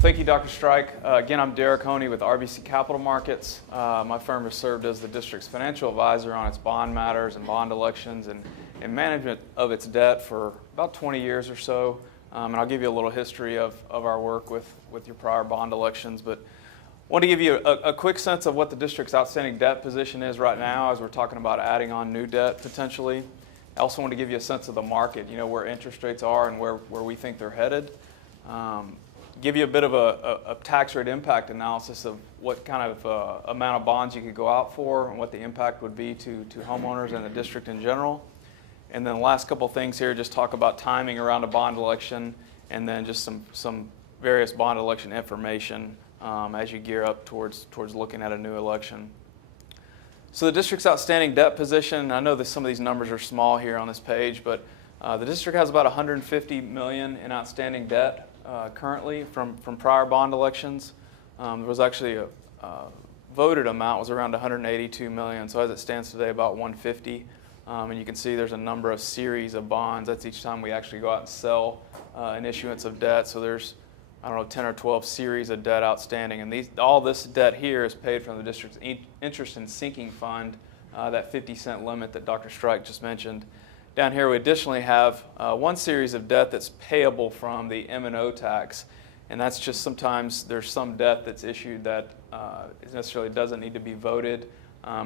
Thank you, Dr. Strike. Again, I'm Derek Honea with RBC Capital Markets. My firm has served as the district's financial advisor on its bond matters and bond elections and management of its debt for about 20 years or so. And I'll give you a little history of our work with your prior bond elections. But I want to give you a quick sense of what the district's outstanding debt position is right now as we're talking about adding on new debt potentially. I also want to give you a sense of the market, where interest rates are and where we think they're headed. Give you a bit of a tax rate impact analysis of what kind of amount of bonds you could go out for and what the impact would be to homeowners and the district in general. And then the last couple things here, just talk about timing around a bond election and then just some various bond election information as you gear up towards looking at a new election. So the district's outstanding debt position, I know that some of these numbers are small here on this page, but the district has about $150 million in outstanding debt currently from prior bond elections. There was actually a voted amount was around $182 million, so as it stands today about $150. And you can see there's a number of series of bonds. That's each time we actually go out and sell an issuance of debt. So there's, 10 or 12 series of debt outstanding. And all this debt here is paid from the district's interest in sinking fund, that 50-cent limit that Dr. Strike just mentioned. Down here we additionally have one series of debt that's payable from the M&O tax. And that's just sometimes there's some debt that's issued that necessarily doesn't need to be voted.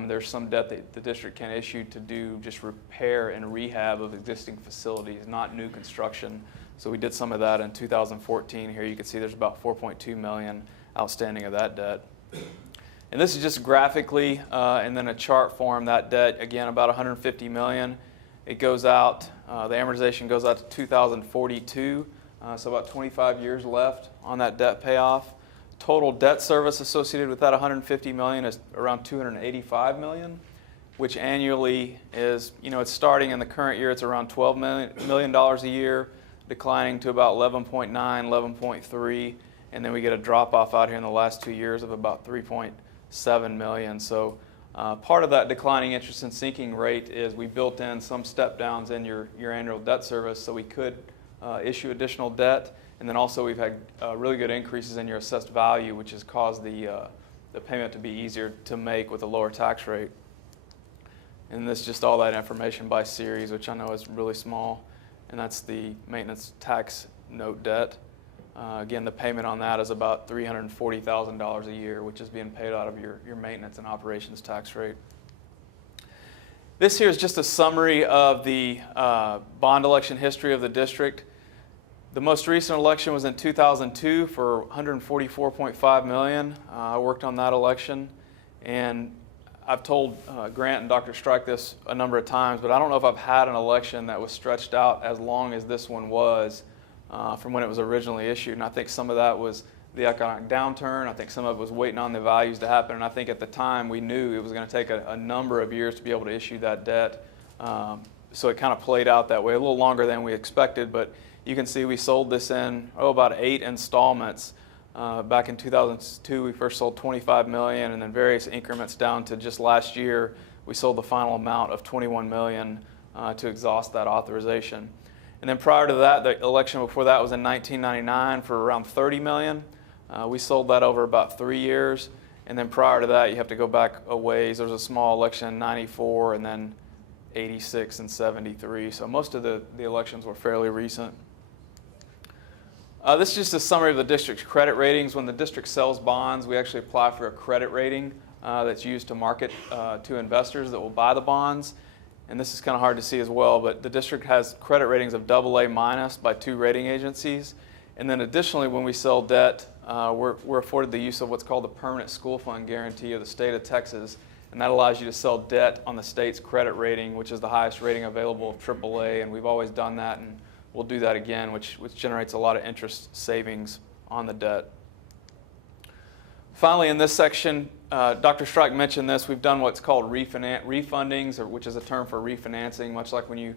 There's some debt that the district can issue to do just repair and rehab of existing facilities, not new construction. So we did some of that in 2014. Here you can see there's about $4.2 million outstanding of that debt. And this is just graphically and then a chart form, that debt, again, about $150 million. It goes out, the amortization goes out to 2042, so about 25 years left on that debt payoff. Total debt service associated with that $150 million is around $285 million, which annually is, it's starting in the current year, it's around $12 million a year, declining to about 11.9, 11.3, and then we get a drop off out here in the last 2 years of about 3.7 million. So part of that declining interest and sinking rate is we built in some step downs in your annual debt service so we could issue additional debt. And then also we've had really good increases in your assessed value, which has caused the payment to be easier to make with a lower tax rate. And this is just all that information by series, which I know is really small. And that's the maintenance tax note debt. Again, the payment on that is about $340,000 a year, which is being paid out of your maintenance and operations tax rate. This here is just a summary of the bond election history of the district. The most recent election was in 2002 for $144.5 million. I worked on that election, and I've told Grant and Dr. Strike this a number of times, but I don't know if I've had an election that was stretched out as long as this one was from when it was originally issued. And I think some of that was the economic downturn. I think some of it was waiting on the values to happen. And I think at the time we knew it was going to take a number of years to be able to issue that debt. So it kind of played out that way, a little longer than we expected. But you can see we sold this in about 8 installments. Back in 2002, we first sold $25 million, and then various increments down to just last year, we sold the final amount of $21 million to exhaust that authorization. And then prior to that, the election before that was in 1999 for around $30 million. We sold that over about 3 years. And then prior to that, you have to go back a ways. There was a small election in 94 and then 86 and 73. So most of the elections were fairly recent. This is just a summary of the district's credit ratings. When the district sells bonds, we actually apply for a credit rating that's used to market to investors that will buy the bonds. And this is kind of hard to see as well, but the district has credit ratings of AA- by 2 rating agencies. And then additionally, when we sell debt, we're afforded the use of what's called the permanent school fund guarantee of the state of Texas. And that allows you to sell debt on the state's credit rating, which is the highest rating available of AAA. And we've always done that, and we'll do that again, which generates a lot of interest savings on the debt. Finally, in this section, Dr. Strike mentioned this. We've done what's called refundings, which is a term for refinancing, much like when you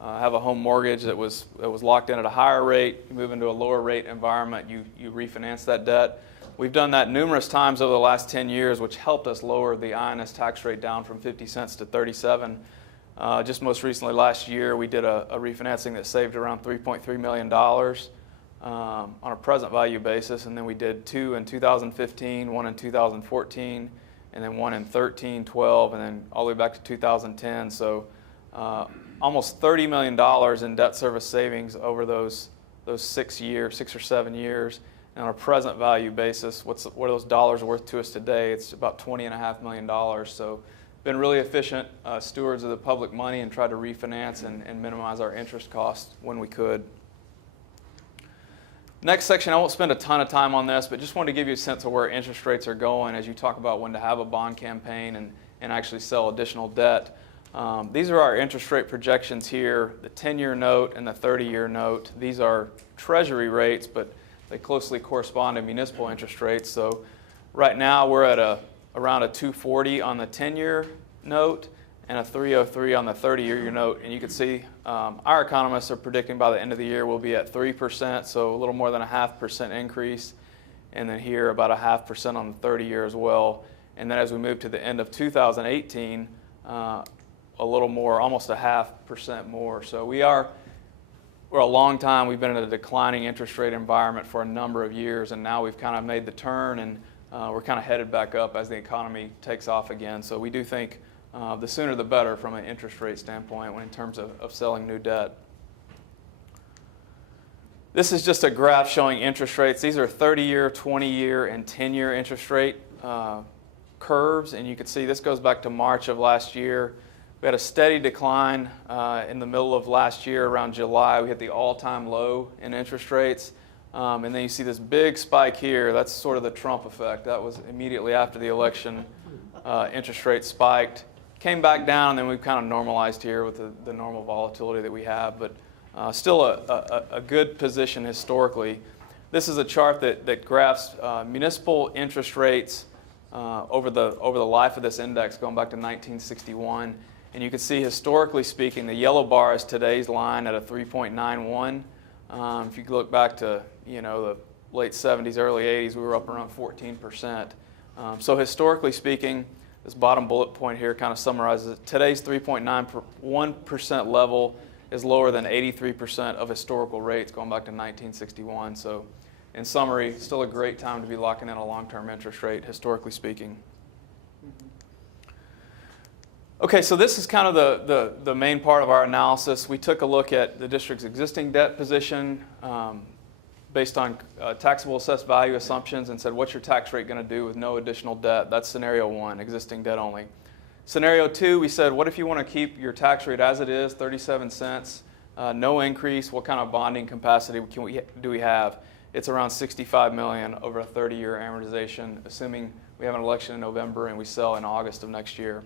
have a home mortgage that was locked in at a higher rate, you move into a lower rate environment, you refinance that debt. We've done that numerous times over the last 10 years, which helped us lower the INS tax rate down from 50 cents to 37. Just most recently last year, we did a refinancing that saved around $3.3 million. on a present value basis, and then we did 2 in 2015, 1 in 2014, and then 1 in 13, 12, and then all the way back to 2010. So almost $30 million in debt service savings over those 6 or 7 years. And on a present value basis, what are those dollars worth to us today? It's about $20.5 million. So been really efficient stewards of the public money and tried to refinance and minimize our interest costs when we could. Next section, I won't spend a ton of time on this, but just wanted to give you a sense of where interest rates are going as you talk about when to have a bond campaign and actually sell additional debt. These are our interest rate projections here, the 10-year note and the 30-year note. These are Treasury rates, but they closely correspond to municipal interest rates. So right now we're at around a 240 on the 10-year note and a 303 on the 30-year note. And you can see our economists are predicting by the end of the year we'll be at 3%, so a little more than a 0.5% increase. And then here about a 0.5% on the 30-year as well. And then as we move to the end of 2018, a little more, almost a 0.5% more. So we're a long time, we've been in a declining interest rate environment for a number of years, and now we've kind of made the turn, and we're kind of headed back up as the economy takes off again. So we do think the sooner the better from an interest rate standpoint in terms of selling new debt. This is just a graph showing interest rates. These are 30-year, 20-year, and 10-year interest rate curves, and you can see this goes back to March of last year. We had a steady decline in the middle of last year. Around July, we hit the all-time low in interest rates. And then you see this big spike here. That's sort of the Trump effect. That was immediately after the election. Interest rates spiked, came back down, and then we've kind of normalized here with the normal volatility that we have. But still a good position historically. This is a chart that graphs municipal interest rates over the life of this index going back to 1961. And you can see, historically speaking, the yellow bar is today's line at a 3.91. If you look back to the late 70s, early 80s, we were up around 14%. So historically speaking, this bottom bullet point here kind of summarizes it. Today's 3.91% level is lower than 83% of historical rates going back to 1961. So in summary, still a great time to be locking in a long-term interest rate, historically speaking. Okay, so this is kind of the main part of our analysis. We took a look at the district's existing debt position based on taxable assessed value assumptions and said, what's your tax rate going to do with no additional debt? That's scenario 1, existing debt only. Scenario 2, we said, what if you want to keep your tax rate as it is, 37 cents, no increase? What kind of bonding capacity do we have? It's around $65 million over a 30-year amortization, assuming we have an election in November and we sell in August of next year.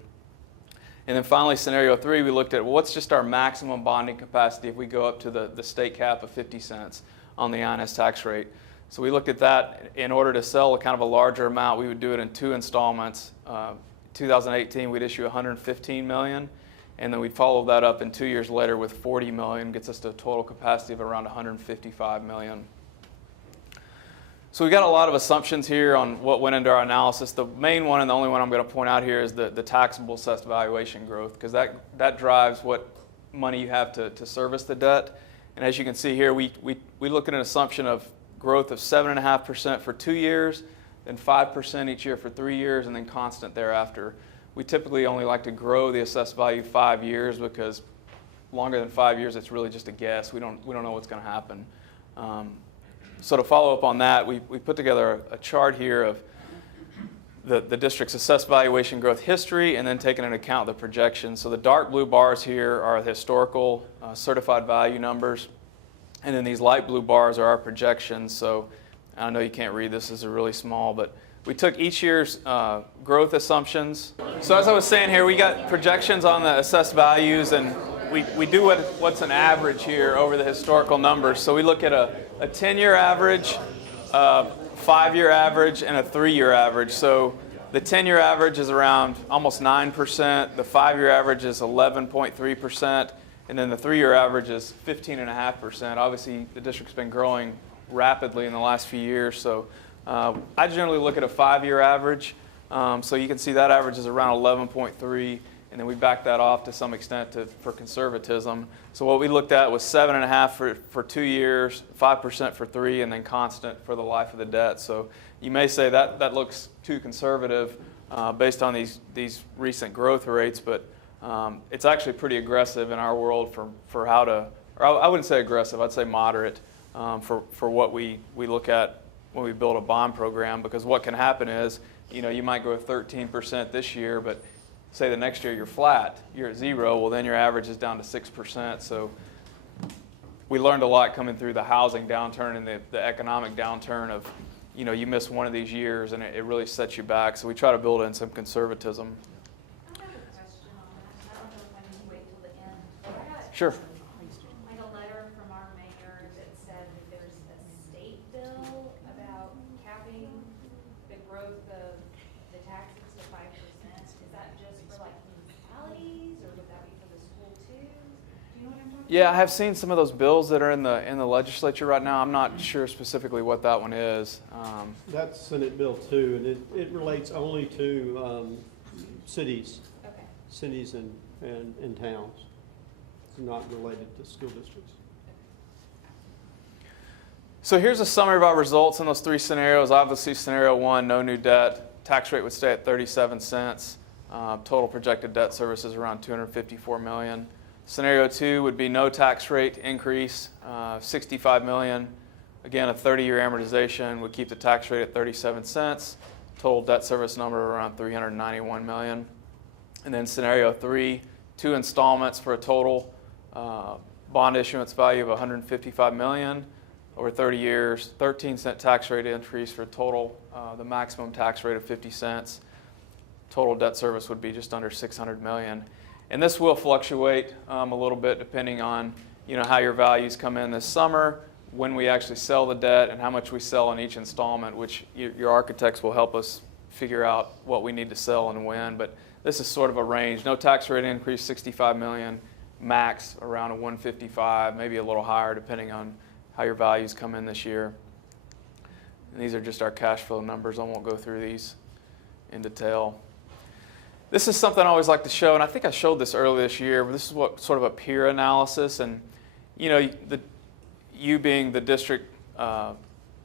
And then finally, scenario 3, we looked at what's just our maximum bonding capacity if we go up to the state cap of 50 cents on the INS tax rate. So we looked at that. In order to sell a kind of a larger amount, we would do it in 2 installments. 2018, we'd issue $115 million, and then we'd follow that up in 2 years later with $40 million, gets us to a total capacity of around $155 million. So we got a lot of assumptions here on what went into our analysis. The main one and the only one I'm going to point out here is the taxable assessed valuation growth, because that drives what money you have to service the debt. And as you can see here, we look at an assumption of growth of 7.5% for 2 years, then 5% each year for 3 years, and then constant thereafter. We typically only like to grow the assessed value 5 years because longer than 5 years, it's really just a guess. We don't know what's going to happen. So to follow up on that, we put together a chart here of the district's assessed valuation growth history and then taking into account the projections. So the dark blue bars here are the historical certified value numbers, and then these light blue bars are our projections. So I know you can't read this, is really small, but we took each year's growth assumptions. So as I was saying here, we got projections on the assessed values, and we do what's an average here over the historical numbers. So we look at a 10-year average, 5-year average, and a 3-year average. So the 10-year average is around almost 9%, the 5-year average is 11.3%, and then the 3-year average is 15.5%. Obviously, the district's been growing rapidly in the last few years, so I generally look at a 5-year average. So you can see that average is around 11.3, and then we back that off to some extent for conservatism. So what we looked at was 7.5 for 2 years, 5% for 3, and then constant for the life of the debt. So you may say that looks too conservative based on these recent growth rates, but it's actually pretty aggressive in our world for how to, or I wouldn't say aggressive, I'd say moderate for what we look at when we build a bond program, because what can happen is, you might grow 13% this year, but say the next year you're flat, you're at 0, well then your average is down to 6%. So we learned a lot coming through the housing downturn and the economic downturn of, you miss one of these years and it really sets you back. So we try to build in some conservatism. I have a question on that. I don't know if I need to wait till the end. I got Sure. like a letter from our mayor that said that there's a state bill about capping the growth of the taxes to 5%. Is that just for like municipalities, or would that be for the school too? Do you know what I'm talking about? Yeah, I have seen some of those bills that are in the legislature right now. I'm not sure specifically what that one is. That's Senate Bill 2, and it relates only to cities, Okay. cities and towns. It's not related to school districts. So here's a summary of our results in those 3 scenarios. Obviously, scenario 1, no new debt. Tax rate would stay at 37 cents. Total projected debt service is around $254 million. Scenario 2 would be no tax rate increase, $65 million. Again, a 30-year amortization would keep the tax rate at 37 cents. Total debt service number around $391 million. And then scenario 3, 2 installments for a total bond issuance value of $155 million over 30 years, 13-cent tax rate increase for total, the maximum tax rate of 50 cents. Total debt service would be just under $600 million. And this will fluctuate a little bit depending on how your values come in this summer, when we actually sell the debt, and how much we sell in each installment, which your architects will help us figure out what we need to sell and when. But this is sort of a range. No tax rate increase, $65 million, max around a $155, maybe a little higher depending on how your values come in this year. And these are just our cash flow numbers. I won't go through these in detail. This is something I always like to show, and I think I showed this earlier this year, but this is what sort of a peer analysis. And you being the district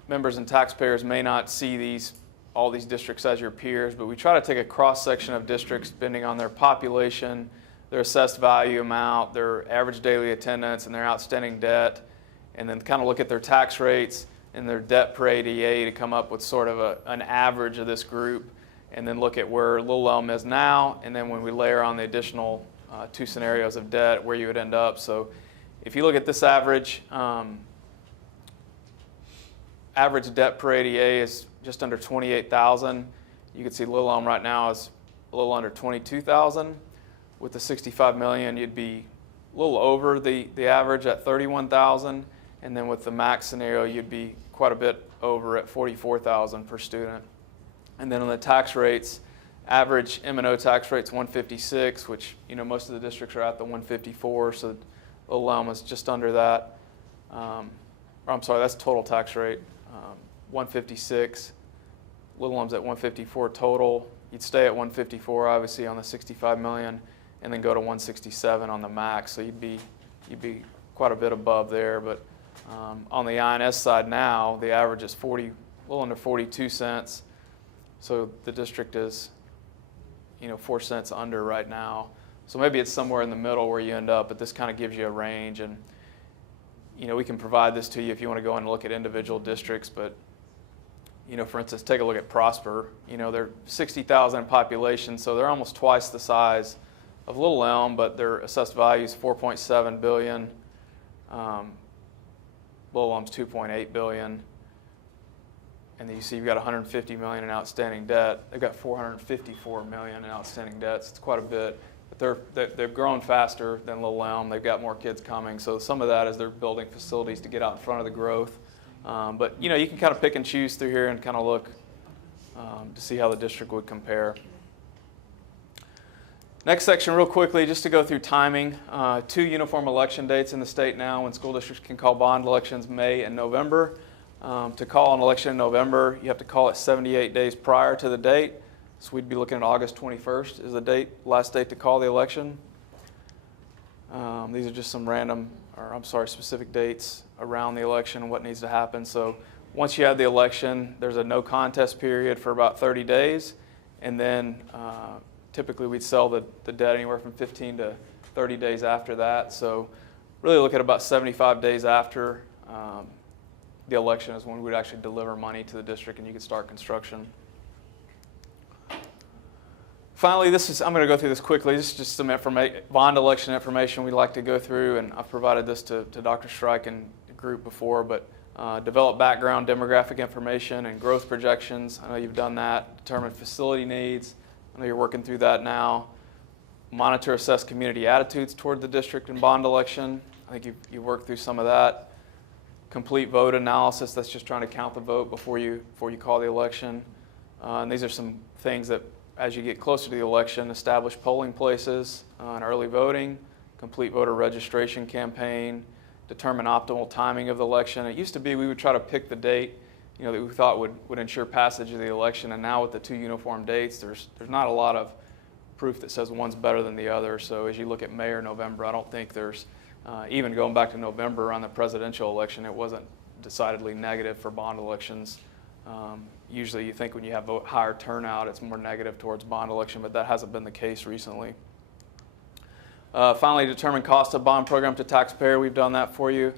members and taxpayers may not see all these districts as your peers, but we try to take a cross-section of districts depending on their population, their assessed value amount, their average daily attendance, and their outstanding debt, and then kind of look at their tax rates and their debt per ADA to come up with sort of an average of this group, and then look at where Little Elm is now, and then when we layer on the additional 2 scenarios of debt, where you would end up. So if you look at this average, average debt per ADA is just under $28,000. You can see Little Elm right now is a little under $22,000. With the $65 million, you'd be a little over the average at $31,000, and then with the max scenario, you'd be quite a bit over at $44,000 per student. And then on the tax rates, average M&O tax rate's 156, which most of the districts are at the 154, so Little Elm is just under that. I'm sorry, that's total tax rate, 156. Little Elm's at 154 total. You'd stay at 154, obviously, on the $65 million, and then go to 167 on the max. So you'd be quite a bit above there. But on the INS side now, the average is a little under 42 cents. So the district is 4 cents under right now. So maybe it's somewhere in the middle where you end up, but this kind of gives you a range. And we can provide this to you if you want to go and look at individual districts. But for instance, take a look at Prosper. They're 60,000 in population, so they're almost twice the size of Little Elm, but their assessed value is $4.7 billion. Little Elm's $2.8 billion. And then you see you've got $150 million in outstanding debt. They've got $454 million in outstanding debt. So it's quite a bit. But they've grown faster than Little Elm. They've got more kids coming. So some of that is they're building facilities to get out in front of the growth. But you can kind of pick and choose through here and kind of look to see how the district would compare. Next section, real quickly, just to go through timing. 2 uniform election dates in the state now when school districts can call bond elections, May and November. To call an election in November, you have to call it 78 days prior to the date. So we'd be looking at August 21st is the last date to call the election. These are just some specific dates around the election and what needs to happen. So once you have the election, there's a no contest period for about 30 days. And then typically we'd sell the debt anywhere from 15 to 30 days after that. So really look at about 75 days after the election is when we'd actually deliver money to the district and you could start construction. Finally, I'm going to go through this quickly. This is just some bond election information we'd like to go through, and I've provided this to Dr. Strike and the group before, but develop background demographic information and growth projections. I know you've done that. Determine facility needs. I know you're working through that now. Monitor, assess community attitudes toward the district and bond election. I think you've worked through some of that. Complete vote analysis. That's just trying to count the vote before you call the election. And these are some things that, as you get closer to the election, establish polling places and early voting, complete voter registration campaign, determine optimal timing of the election. It used to be we would try to pick the date that we thought would ensure passage of the election, and now with the two uniform dates, there's not a lot of proof that says one's better than the other. So as you look at May or November, I don't think there's, even going back to November on the presidential election, it wasn't decidedly negative for bond elections. Usually you think when you have higher turnout, it's more negative towards bond election, but that hasn't been the case recently. Finally, determine cost of bond program to taxpayer. We've done that for you.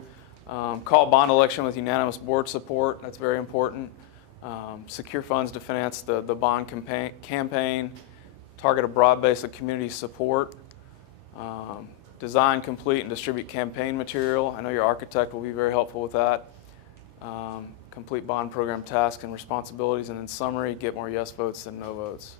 Call bond election with unanimous board support. That's very important. Secure funds to finance the bond campaign. Target a broad base of community support. Design, complete, and distribute campaign material. I know your architect will be very helpful with that. Complete bond program tasks and responsibilities, and in summary, get more yes votes than no votes.